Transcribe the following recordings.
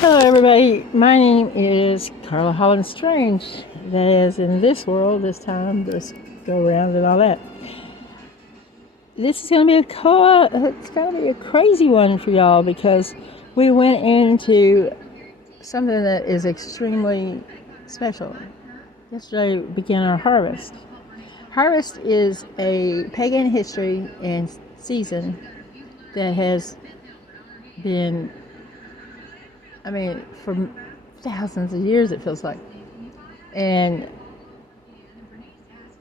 Hello, everybody. My name is Carla Holland Strange. That is, in this world, this time, this go around and all that. This is going to be it's going to be a crazy one for y'all because we went into something that is extremely special. Yesterday began our harvest. Harvest is a pagan history and season that has been, for thousands of years it feels like. And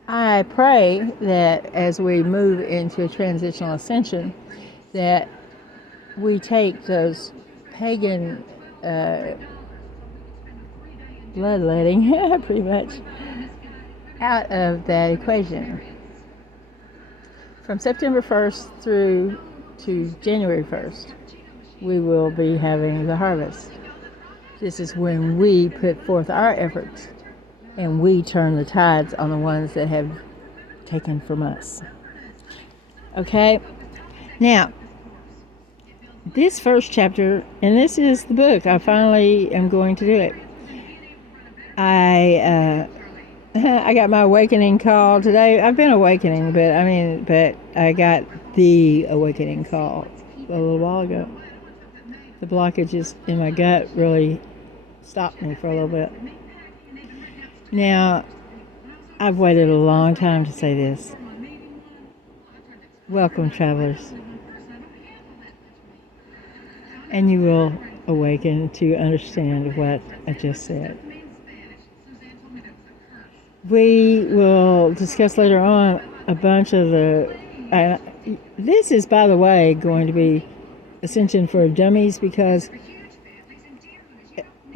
I pray that as we move into a transitional ascension, that we take those pagan bloodletting, pretty much, out of that equation. From September 1st through to January 1st, we will be having the harvest. This is when we put forth our efforts and we turn the tides on the ones that have taken from us. Okay? Now, this first chapter, and this is the book, I finally am going to do it. I got my awakening call today. I've been awakening, but I got the awakening call a little while ago. The blockages in my gut really stopped me for a little bit. Now, I've waited a long time to say this. Welcome, travelers. And you will awaken to understand what I just said. We will discuss later on a bunch of this is, by the way, going to be Ascension for Dummies because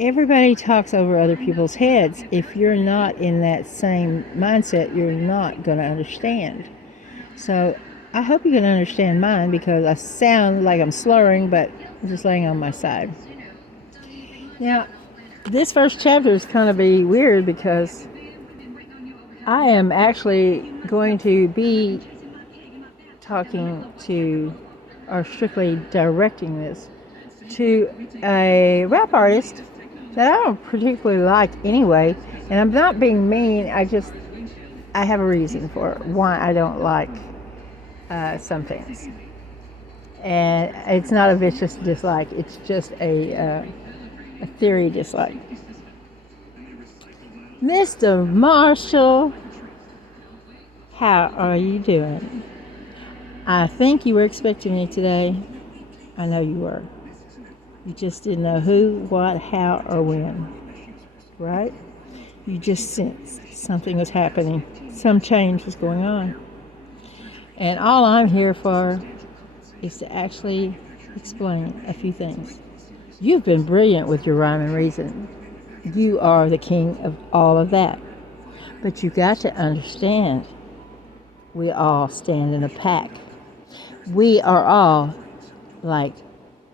everybody talks over other people's heads. If you're not in that same mindset, you're not going to understand. So I hope you can understand mine because I sound like I'm slurring, but I'm just laying on my side. Now, this first chapter is kind of be weird because I am actually going to be talking to, or strictly directing this, to a rap artist that I don't particularly like anyway. And I'm not being mean, I have a reason for why I don't like some things. And it's not a vicious dislike, it's just a theory dislike. Mr. Marshall, how are you doing? I think you were expecting me today. I know you were. You just didn't know who, what, how, or when. Right? You just sensed something was happening. Some change was going on. And all I'm here for is to actually explain a few things. You've been brilliant with your rhyme and reason. You are the king of all of that. But you got to understand, we all stand in a pack. We are all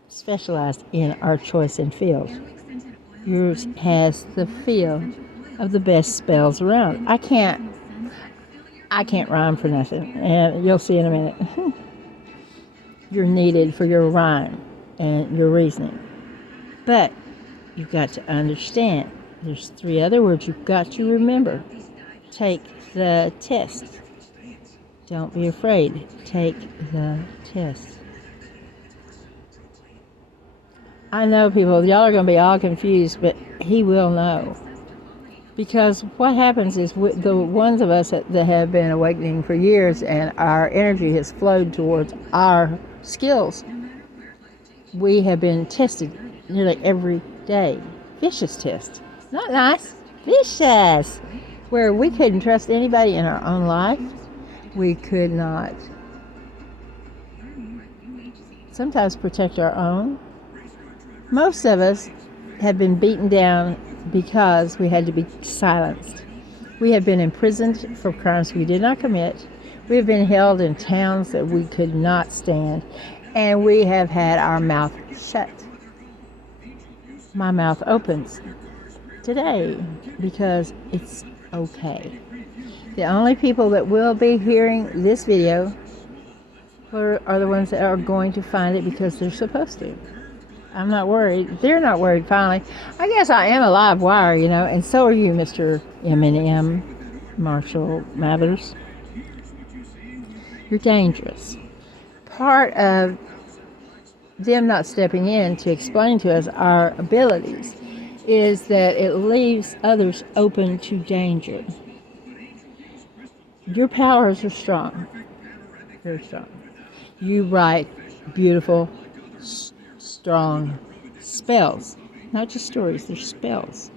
specialized in our choice and field. Yours has the feel of the best spells around. I can't rhyme for nothing, and you'll see in a minute. You're needed for your rhyme and your reasoning. But you've got to understand, there's 3 other words you've got to remember. Take the test. Don't be afraid. Take the test. I know people, y'all are going to be all confused, but he will know. Because what happens is the ones of us that have been awakening for years and our energy has flowed towards our skills, we have been tested nearly every day. Vicious test. Not nice. Vicious. Where we couldn't trust anybody in our own life. We could not sometimes protect our own. Most of us have been beaten down because we had to be silenced. We have been imprisoned for crimes we did not commit. We have been held in towns that we could not stand. And we have had our mouth shut. My mouth opens today because it's okay. The only people that will be hearing this video are the ones that are going to find it because they're supposed to. I'm not worried. They're not worried, finally. I guess I am a live wire, and so are you, Mr. M&M Marshall Mathers. You're dangerous. Part of them not stepping in to explain to us our abilities is that it leaves others open to danger. Your powers are strong. Very strong. You write beautiful, strong spells. Not just stories, they're spells.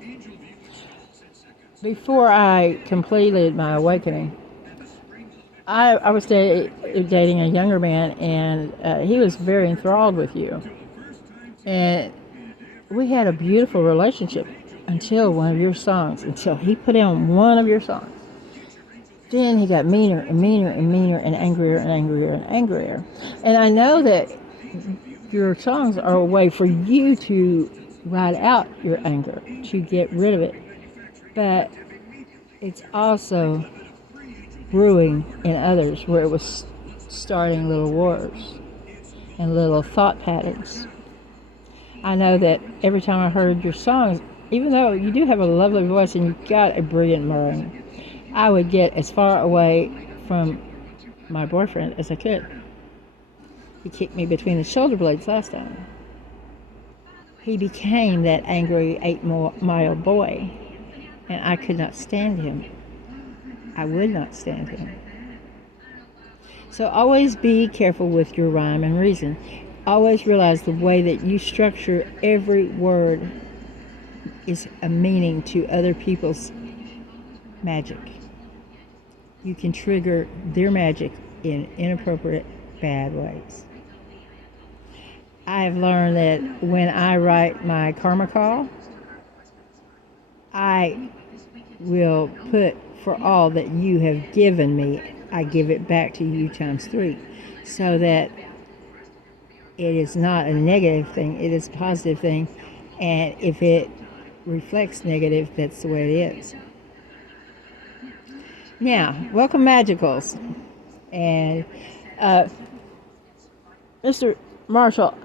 Before I completed my awakening, I was dating a younger man, and he was very enthralled with you. And we had a beautiful relationship until one of your songs, until he put on one of your songs. Then he got meaner and meaner and meaner and angrier and angrier and angrier. And I know that your songs are a way for you to ride out your anger, to get rid of it. But it's also brewing in others, where it was starting little wars and little thought patterns. I know that every time I heard your songs, even though you do have a lovely voice and you've got a brilliant mind, I would get as far away from my boyfriend as I could. He kicked me between the shoulder blades last time. He became that angry 8-mile boy, and I could not stand him. I would not stand him. So always be careful with your rhyme and reason. Always realize the way that you structure every word is a meaning to other people's magic. You can trigger their magic in inappropriate, bad ways. I have learned that when I write my karma call, I will put, for all that you have given me, I give it back to you times 3, so that it is not a negative thing, it is a positive thing, and if it reflects negative, that's the way it is. Now, welcome Magicals. And Mr. Marshall,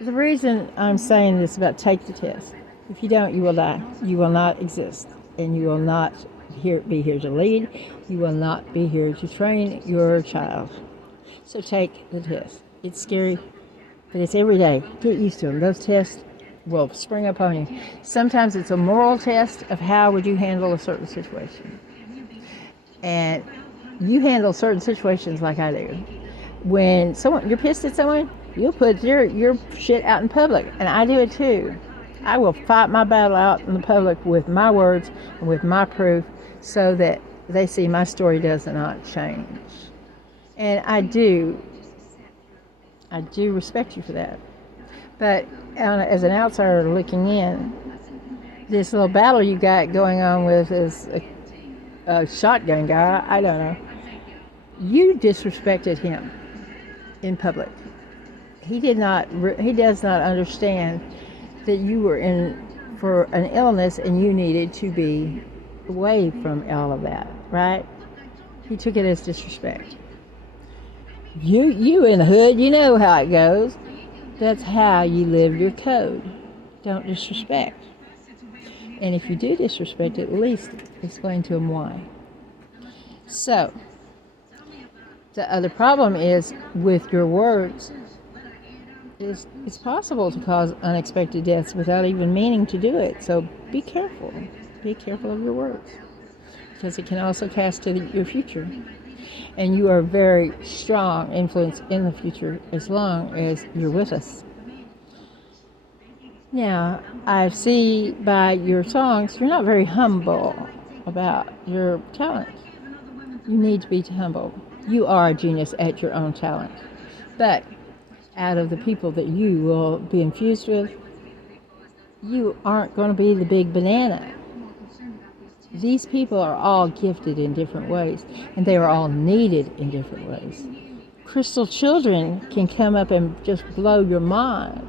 the reason I'm saying this about take the test, if you don't, you will die. You will not exist, and you will not be here to lead. You will not be here to train your child. So take the test. It's scary, but it's every day. Get used to them. Those tests will spring up on you. Sometimes it's a moral test of how would you handle a certain situation. And you handle certain situations like I do. When you're pissed at someone, you'll put your shit out in public, and I do it too. I will fight my battle out in the public with my words and with my proof, so that they see my story does not change. And I do respect you for that. But as an outsider looking in, this little battle you got going on with is a shotgun guy, I don't know. You disrespected him in public. He does not understand that you were in for an illness and you needed to be away from all of that, right? He took it as disrespect. You in the hood, you know how it goes. That's how you live your code. Don't disrespect. And if you do disrespect, at least explain to him why. So, the other problem is with your words. It's possible to cause unexpected deaths without even meaning to do it. So be careful. Be careful of your words, because it can also cast to your future. And you are a very strong influence in the future as long as you're with us. Now, I see by your songs, you're not very humble about your talent. You need to be humble. You are a genius at your own talent. But out of the people that you will be infused with, you aren't going to be the big banana. These people are all gifted in different ways, and they are all needed in different ways. Crystal children can come up and just blow your mind.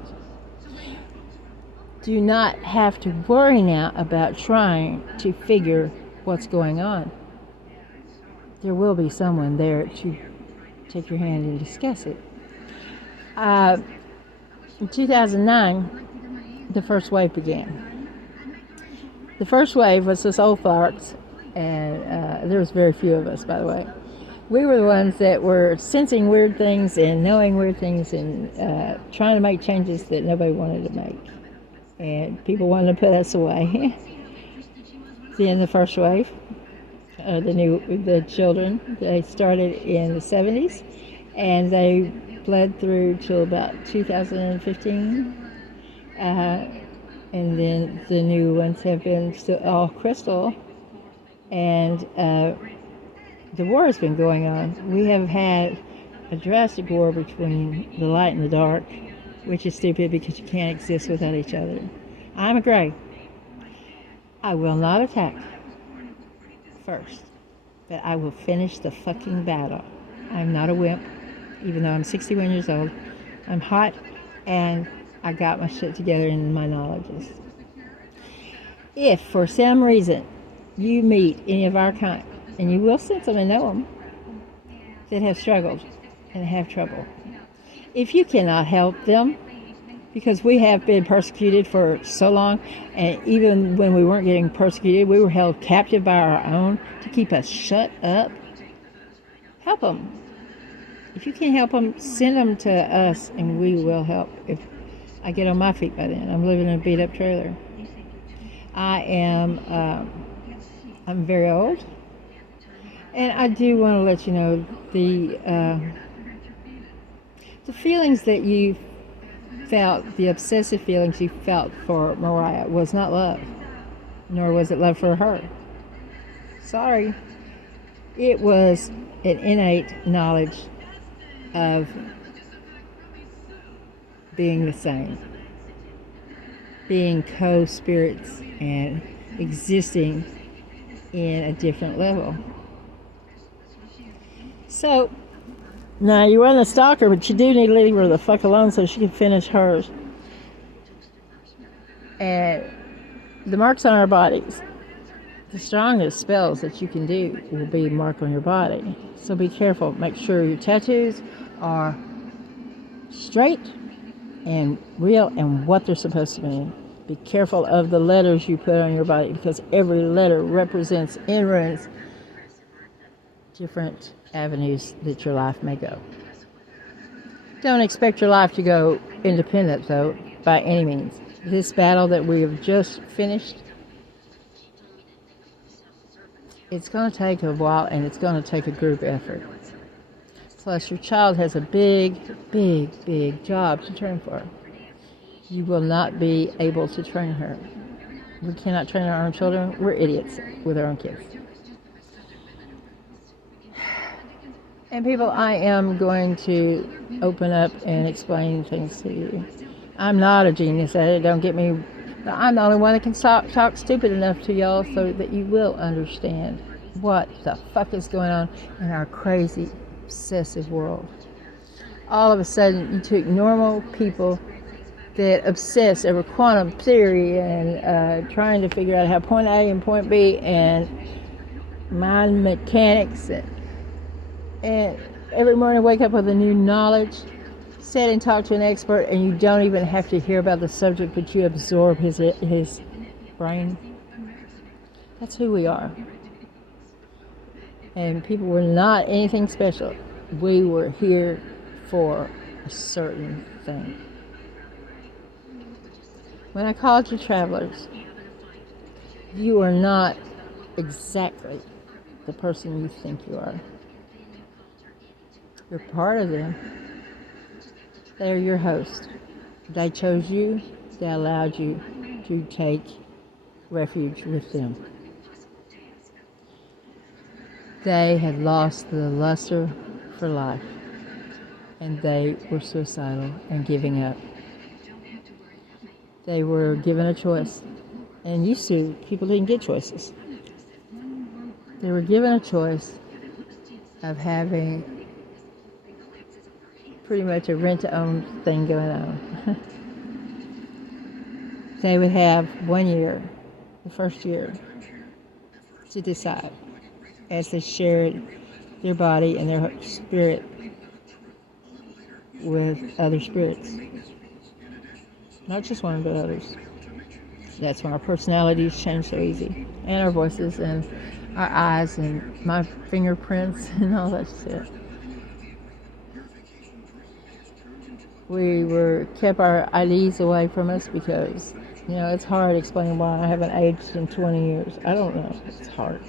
Do not have to worry now about trying to figure what's going on. There will be someone there to take your hand and discuss it. In 2009, the first wave began. The first wave was us old farts, and there was very few of us, by the way. We were the ones that were sensing weird things and knowing weird things and trying to make changes that nobody wanted to make. And people wanted to put us away. Then the first wave, the children, they started in the 70s, and they bled through till about 2015. And then the new ones have been still all crystal. And the war has been going on. We have had a drastic war between the light and the dark, which is stupid because you can't exist without each other. I'm a gray. I will not attack first, but I will finish the fucking battle. I'm not a wimp, even though I'm 61 years old. I'm hot, and I got my shit together in my knowledges. If, for some reason, you meet any of our kind, and you will sense them and know them, that have struggled and have trouble, if you cannot help them, because we have been persecuted for so long, and even when we weren't getting persecuted, we were held captive by our own to keep us shut up. Help them. If you can't help them, send them to us, and we will help. If I get on my feet by then, I'm living in a beat-up trailer. I'm very old, and I do want to let you know the feelings that you felt, the obsessive feelings you felt for Mariah was not love, nor was it love for her. Sorry. It was an innate knowledge of being the same, being co-spirits and existing in a different level. So, now you want to stalk her, but you do need to leave her the fuck alone so she can finish hers. And the marks on our bodies, the strongest spells that you can do will be mark on your body. So be careful. Make sure your tattoos are straight and real and what they're supposed to mean. Be careful of the letters you put on your body, because every letter represents in runes different avenues that your life may go. Don't expect your life to go independent, though, by any means. This battle that we have just finished, it's going to take a while, and it's going to take a group effort. Plus, your child has a big, big, big job to train for. You will not be able to train her. We cannot train our own children. We're idiots with our own kids. And people, I am going to open up and explain things to you. I'm not a genius at it, don't get me. I'm the only one that can talk stupid enough to y'all so that you will understand what the fuck is going on in our crazy, obsessive world. All of a sudden, you took normal people that obsess over quantum theory and trying to figure out how point A and point B and mind mechanics and every morning wake up with a new knowledge, sit and talk to an expert, and you don't even have to hear about the subject, but you absorb his brain. That's who we are. And people were not anything special. We were here for a certain thing. When I called you travelers, you are not exactly the person you think you are. You're part of them. They're your host. They chose you. They allowed you to take refuge with them. They had lost the luster for life, and they were suicidal and giving up. They were given a choice, and used to, people didn't get choices. They were given a choice of having pretty much a rent-to-own thing going on. They would have 1 year, the first year, to decide as they shared their body and their spirit with other spirits. Not just one, but others. That's when our personalities change so easy, and our voices, and our eyes, and my fingerprints, and all that shit. We were kept our IDs away from us because, it's hard explaining why I haven't aged in 20 years. I don't know. It's hard.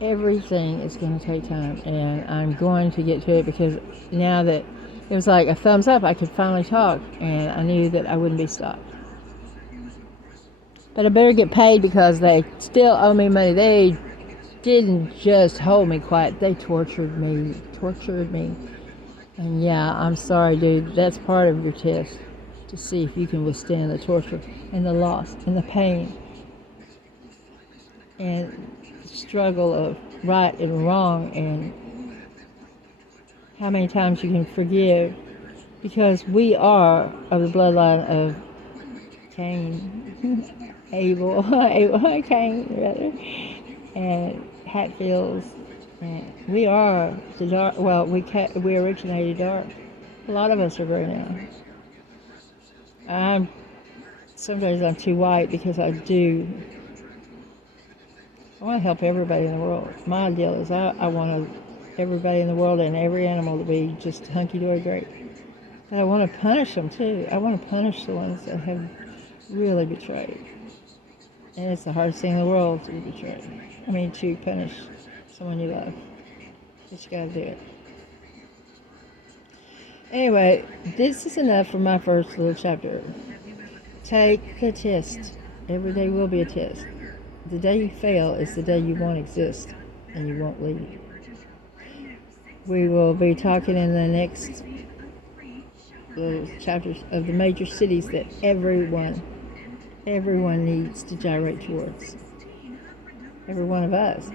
Everything is going to take time, and I'm going to get to it because now that it was like a thumbs up, I could finally talk, and I knew that I wouldn't be stopped. But I better get paid because they still owe me money. They didn't just hold me quiet, they tortured me. And yeah, I'm sorry, dude. That's part of your test, to see if you can withstand the torture and the loss and the pain and the struggle of right and wrong, and how many times you can forgive, because we are of the bloodline of Cain, Cain rather, and Hatfields. And we are the dark. Well, we originated dark. A lot of us are gray now. Sometimes I'm too white because I want to help everybody in the world. My deal is I want everybody in the world and every animal to be just hunky-dory great. But I want to punish them too. I want to punish the ones that have really betrayed. And it's the hardest thing in the world to betray. To punish someone you love. But you gotta do it. Anyway, this is enough for my first little chapter. Take the test. Every day will be a test. The day you fail is the day you won't exist and you won't leave. We will be talking in the next chapters of the major cities that everyone needs to gyrate towards. Every one of us.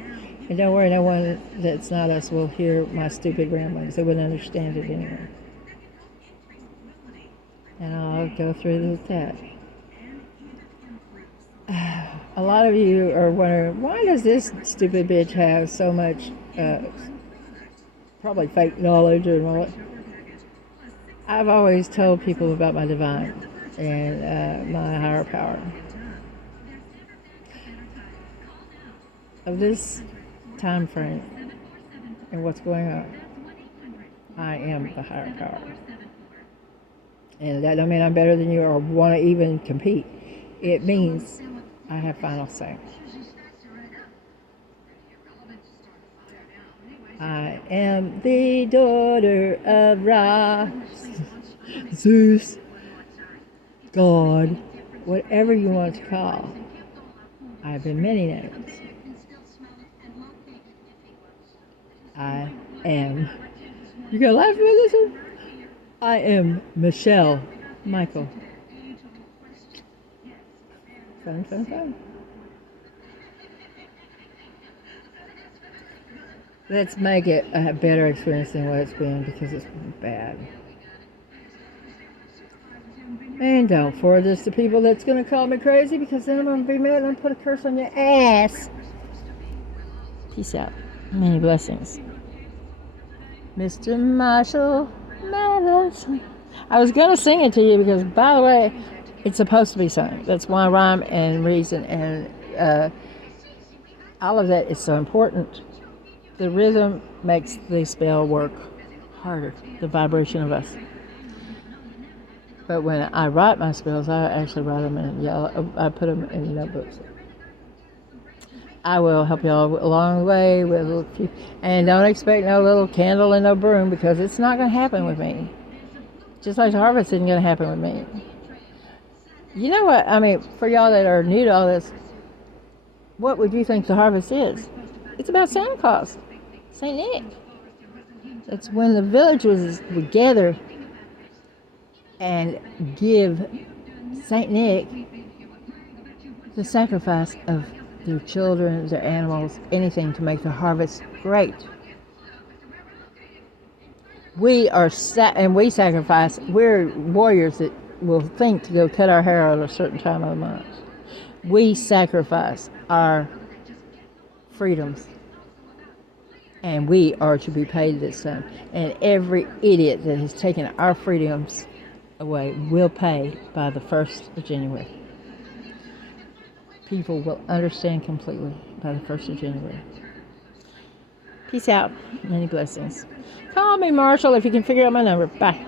And don't worry, no one that's not us will hear my stupid ramblings. They wouldn't understand it anyway. And I'll go through with that. A lot of you are wondering, why does this stupid bitch have so much, probably fake knowledge and all that? I've always told people about my divine and my higher power. Of this time frame and what's going on, I am the higher power. And that don't mean I'm better than you or want to even compete. It means I have final say. I am the daughter of Ra, Zeus, God, whatever you want to call. I have been many names. I am. You gonna laugh at this one? I am Michelle Michael. Fun. Let's make it a better experience than what it's been, because it's been bad. And don't forward this to people that's going to call me crazy, because then I'm going to be mad and put a curse on your ass. Peace out. Many blessings. Mr. Marshall Mathers. I was going to sing it to you because, by the way, it's supposed to be sung. That's why rhyme and reason and all of that is so important. The rhythm makes the spell work harder, the vibration of us. But when I write my spells, I actually write them in yellow. I put them in notebooks. I will help y'all along the way with a little few, and don't expect no little candle and no broom, because it's not going to happen with me. Just like the harvest isn't going to happen with me. You know what? I mean, for y'all that are new to all this, what would you think the harvest is? It's about Santa Claus, Saint Nick. That's when the villagers would gather and give Saint Nick the sacrifice of their children, their animals, anything to make the harvest great. We are and we sacrifice. We're warriors that will think to go cut our hair at a certain time of the month. We sacrifice our freedoms And we are to be paid this sum. And every idiot that has taken our freedoms away will pay by the 1st of January. People will understand completely by the 1st of January. Peace out. Many blessings. Call me, Marshall, if you can figure out my number. Bye.